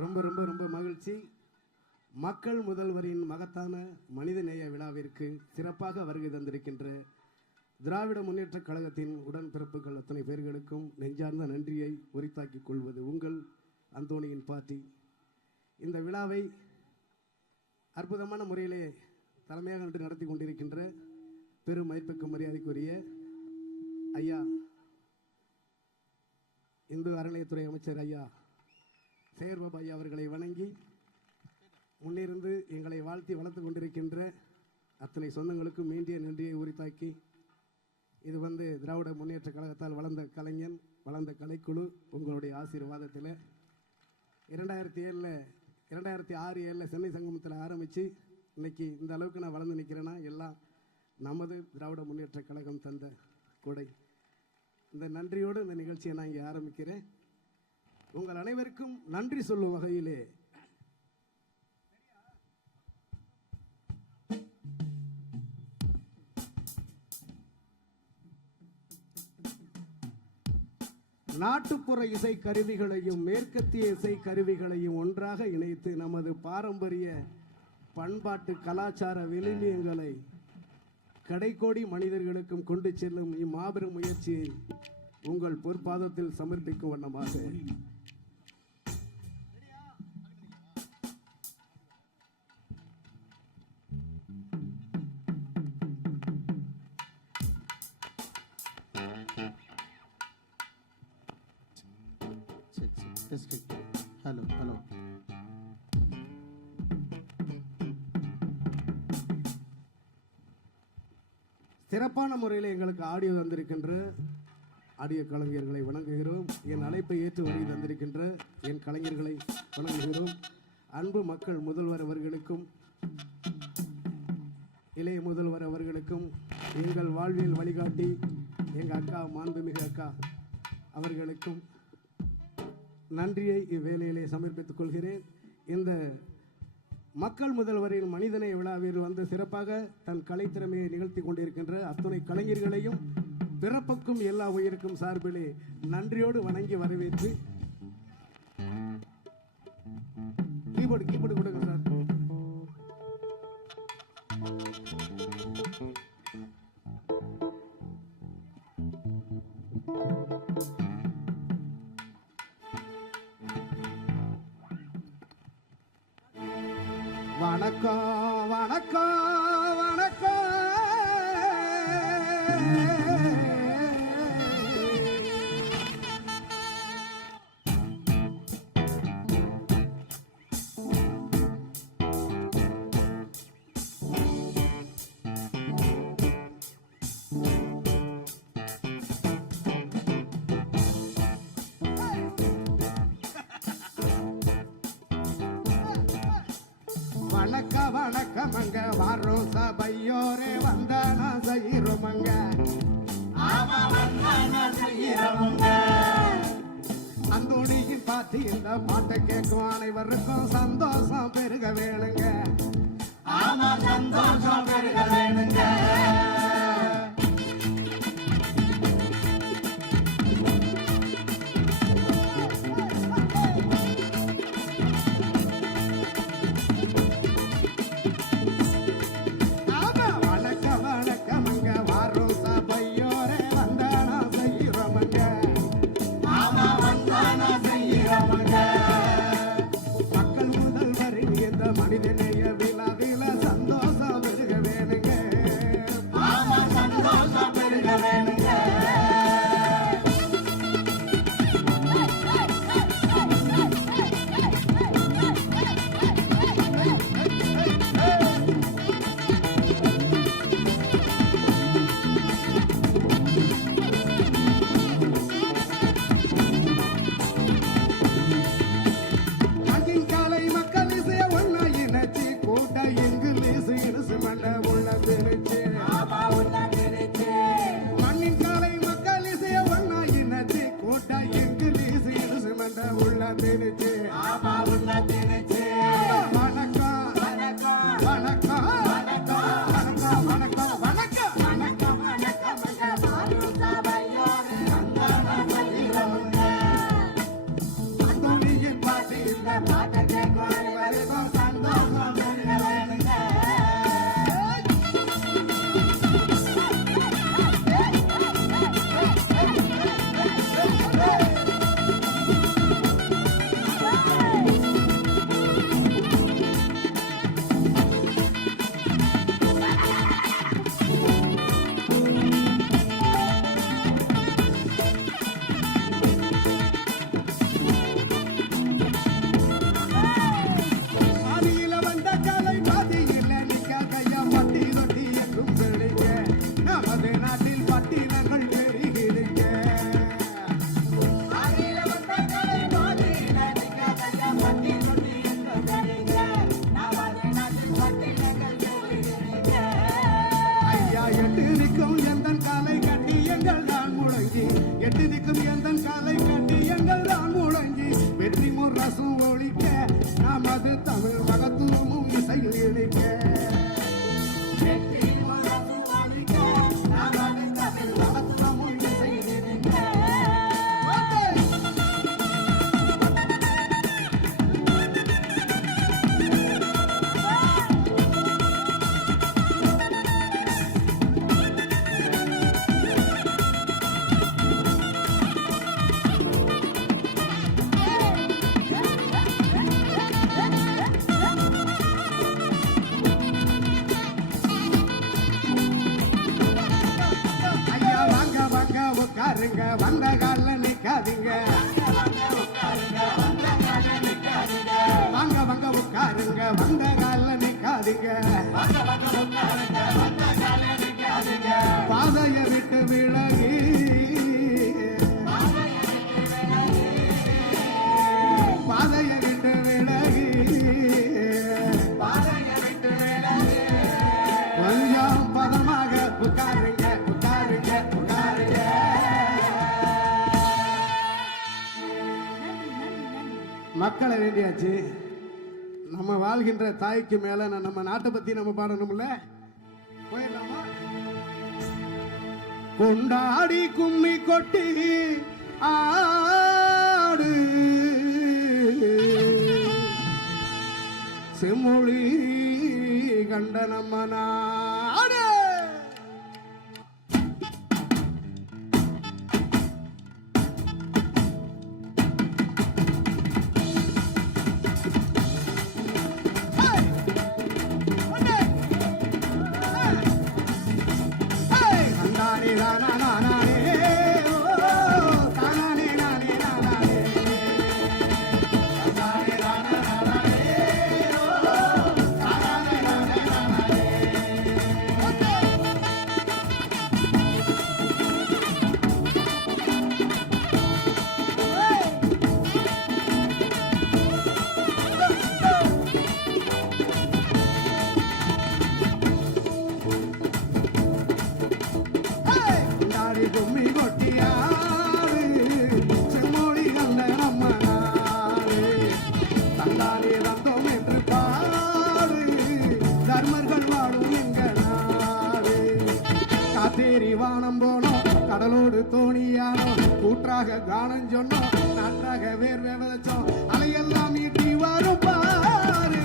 ரொம்ப ரொம்ப ரொம்ப மகிழ்ச்சி. மக்கள் முதல்வரின் மகத்தான மனிதநேய விழாவிற்கு சிறப்பாக வருகை தந்திருக்கின்ற திராவிட முன்னேற்றக் கழகத்தின் உடன்பிறப்புகள் அத்தனை பேர்களுக்கும் நெஞ்சார்ந்த நன்றியை உரித்தாக்கிக் கொள்வது உங்கள் அந்தோணியின் பார்ட்டி. இந்த விழாவை அற்புதமான முறையிலே தலைமையாக நின்று நடத்தி கொண்டிருக்கின்ற பெரும் மதிப்புக்கும் மரியாதைக்குரிய ஐயா இந்து அறநிலையத்துறை அமைச்சர் ஐயா சேகர்பாபு ஐயா அவர்களை வணங்கி முன்னிருந்து எங்களை வாழ்த்தி வளர்த்து கொண்டிருக்கின்ற அத்தனை சொந்தங்களுக்கும் மீண்டிய நன்றியை உரித்தாக்கி, இது திராவிட முன்னேற்ற கழகத்தால் வளர்ந்த கலைஞன், வளர்ந்த கலைக்குழு. உங்களுடைய ஆசீர்வாதத்தில் 2006-7 சென்னை சங்கமத்தில் ஆரம்பித்து இன்னைக்கு இந்த அளவுக்கு நான் வளர்ந்து நிற்கிறேன்னா எல்லாம் நமது திராவிட முன்னேற்ற கழகம் தந்த கொடை. இந்த நன்றியோடு இந்த நிகழ்ச்சியை நான் இங்கே ஆரம்பிக்கிறேன். உங்கள் அனைவருக்கும் நன்றி சொல்லும் வகையிலே நாட்டுப்புற இசை கருவிகளையும் மேற்கத்திய இசை கருவிகளையும் ஒன்றாக இணைத்து நமது பாரம்பரிய பண்பாட்டு கலாச்சார விழுமியங்களை கடைக்கோடி மனிதர்களுக்கும் கொண்டு செல்லும் இம்மாபெரும் முயற்சியை உங்கள் பொற்பாதத்தில் சமர்ப்பிக்கும் வண்ணமாக ஹலோ சிறப்பான முறையில் எங்களுக்கு ஆடியோ தந்திருக்கின்ற ஆடியோ கலைஞர்களை வணங்குகிறோம். என் அழைப்பை ஏற்று வருகை தந்திருக்கின்ற என் கலைஞர்களை வணங்குகிறோம். அன்பு மக்கள் முதல்வர் அவர்களுக்கும் இளைய முதல்வர் அவர்களுக்கும் எங்கள் வாழ்வியல் வழிகாட்டி எங்கள் அக்கா மாண்புமிகு அக்கா அவர்களுக்கும் நன்றியை இவ்வேளையிலே சமர்ப்பித்துக் கொள்கிறேன். இந்த மக்கள் முதல்வரின் மனிதநேய விழாவில் சிறப்பாக தன் கலைத்திறமையை நிகழ்த்தி கொண்டிருக்கின்ற அத்துணை கலைஞர்களையும் பிறப்புக்கும் எல்லா உயிருக்கும் சார்பிலே நன்றியோடு வணங்கி வரவேற்று கீபோர்டு கொடுங்க சார். வணக்கம் வணக்கம் வணக்கம். வணக்கம் வணக்கமங்க வாரோம் சபையோரே வந்தானா செய்யறோமங்க. அந்தோணியின் பாட்டி இந்த பாட்டை கேட்கும் அனைவருக்கும் சந்தோஷம் பெருக வேணுங்க. ஆமா சந்தோஷம் பெருக வேணுங்க. மக்கள் முதல்வரின் இந்த மனிதநேய விழாவில சந்தோஷம் பெருக வேணுங்க. சந்தோஷம் பெருக வேணுங்க. Bye. மக்களை வேண்டியாச்சு. நம்ம வாழ்கின்ற தாய்க்கு மேல நம்ம நாட்டை பத்தி நம்ம பாடணும்ல. போயிடலாமா? கொண்டாடி கும்மி கொட்டி ஆடு செம்மொழி கண்ட நம்ம நாடு. வானம் போனோம், கடலோடு தோணியானோ, கூற்றாக கானம் சொன்னோம், நாற்றாக வேர்வை விதைச்சோம், அலையெல்லாம் ஈட்டி வரும் பாரு.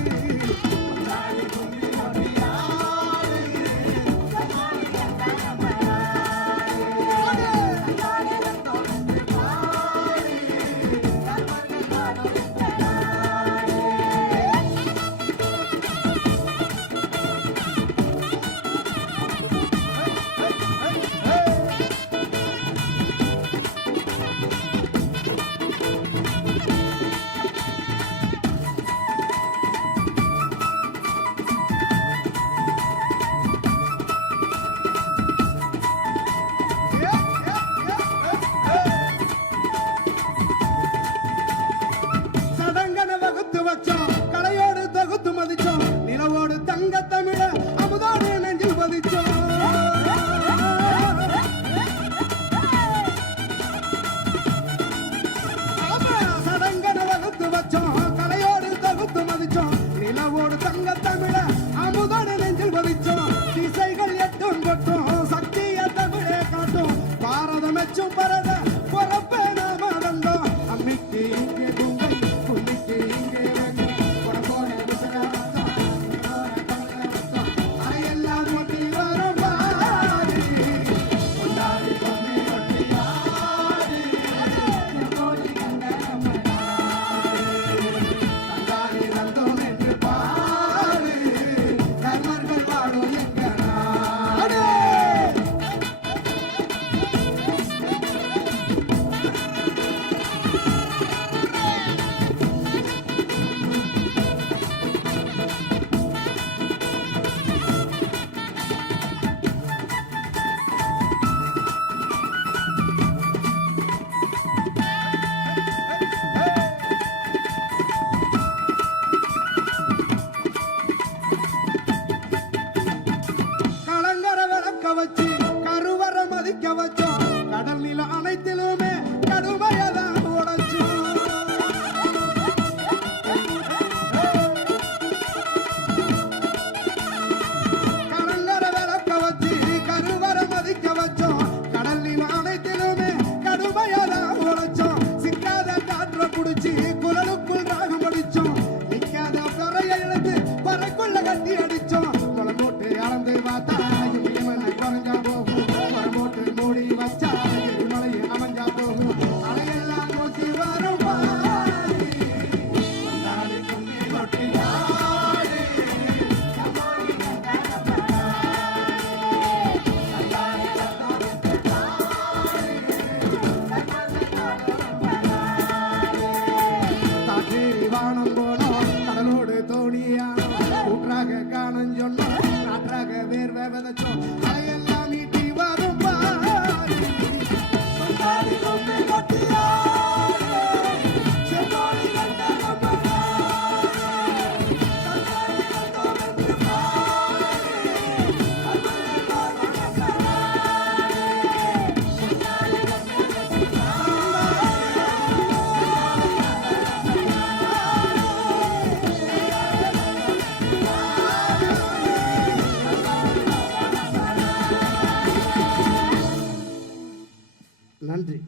நன்றி.